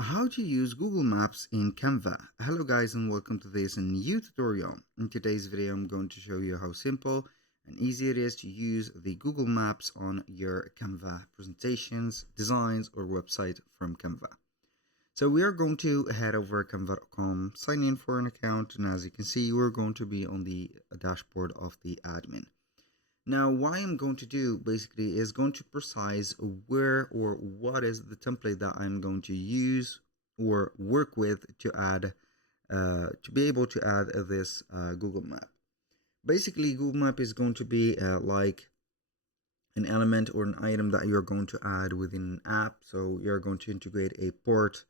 How to use Google Maps in Canva. Hello guys and welcome to this new tutorial. In today's video I'm going to show you how simple and easy it is to use the Google Maps on your Canva presentations, designs or website from Canva. So we are going to head over canva.com, sign in for an account, and as you can see we're going to be on the dashboard of the admin. Now, what I'm going to do basically is going to precise where or what is the template that I'm going to use or work with to add, to be able to add this Google Map. Basically, Google Map is going to be like an element or an item that you're going to add within an app. So you're going to integrate a port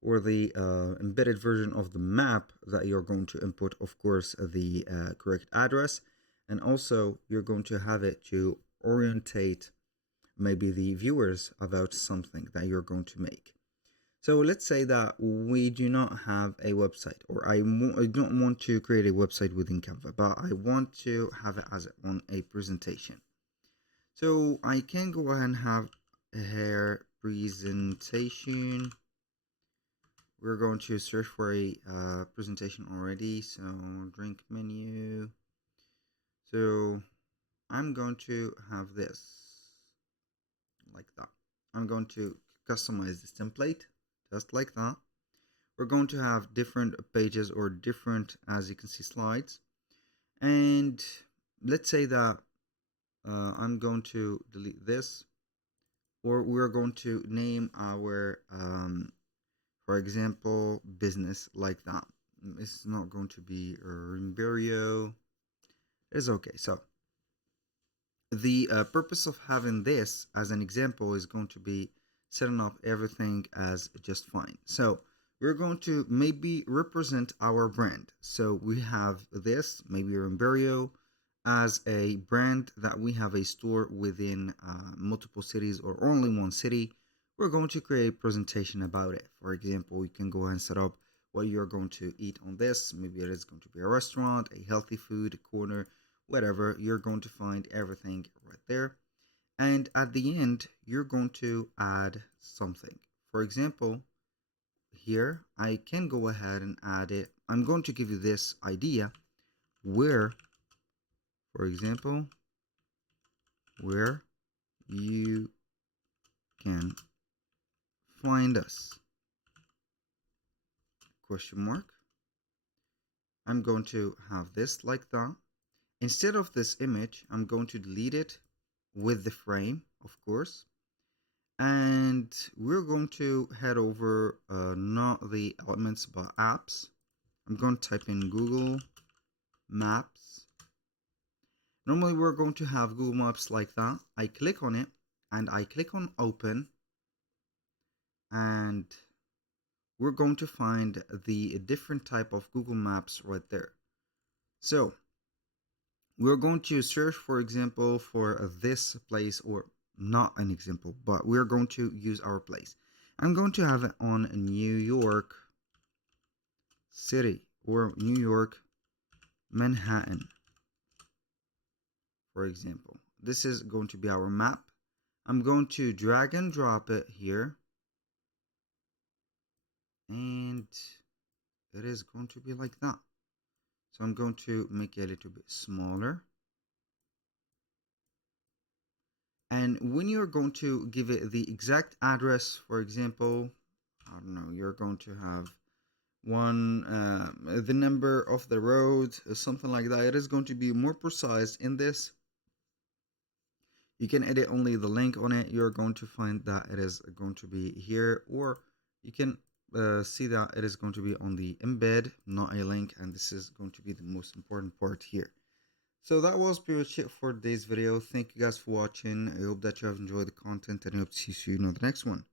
or the embedded version of the map that you're going to input, of course, the correct address. And also you're going to have it to orientate maybe the viewers about something that you're going to make. So let's say that we do not have a website, or I don't want to create a website within Canva, but I want to have it as on a presentation. So I can go ahead and have a hair presentation. We're going to search for a presentation already. So drink menu. So I'm going to have this like that. I'm going to customize this template just like that. We're going to have different pages or different, as you can see, slides. And let's say that I'm going to delete this, or we're going to name our, for example, business like that. It's not going to be Rimberio. It's okay. So the purpose of having this as an example is going to be setting up everything as just fine. So we're going to maybe represent our brand. So we have this, maybe Rimberio, as a brand that we have a store within multiple cities or only one city. We're going to create a presentation about it. For example, you can go ahead and set up what you're going to eat on this. Maybe it is going to be a restaurant, a healthy food corner, whatever. You're going to find everything right there. And at the end, you're going to add something. For example, here I can go ahead and add it. I'm going to give you this idea where, for example, where you can find us, question mark. I'm going to have this like that. Instead of this image, I'm going to delete it with the frame, of course. And we're going to head over not the elements but apps. I'm going to type in Google Maps. Normally we're going to have Google Maps like that. I click on it and I click on open, and we're going to find the different type of Google Maps right there. So we're going to search, for example, for this place, or not an example, but we're going to use our place. I'm going to have it on New York City or New York Manhattan, for example. This is going to be our map. I'm going to drag and drop it here, and it is going to be like that. So I'm going to make it a little bit smaller. And when you're going to give it the exact address, for example, I don't know, you're going to have the number of the road, something like that. It is going to be more precise in this. You can edit only the link on it. You're going to find that it is going to be here, or you can see that it is going to be on the embed, not a link, and this is going to be the most important part here. So that was pretty much it for today's video. Thank you guys for watching. I hope that you have enjoyed the content, and I hope to see you in the next one.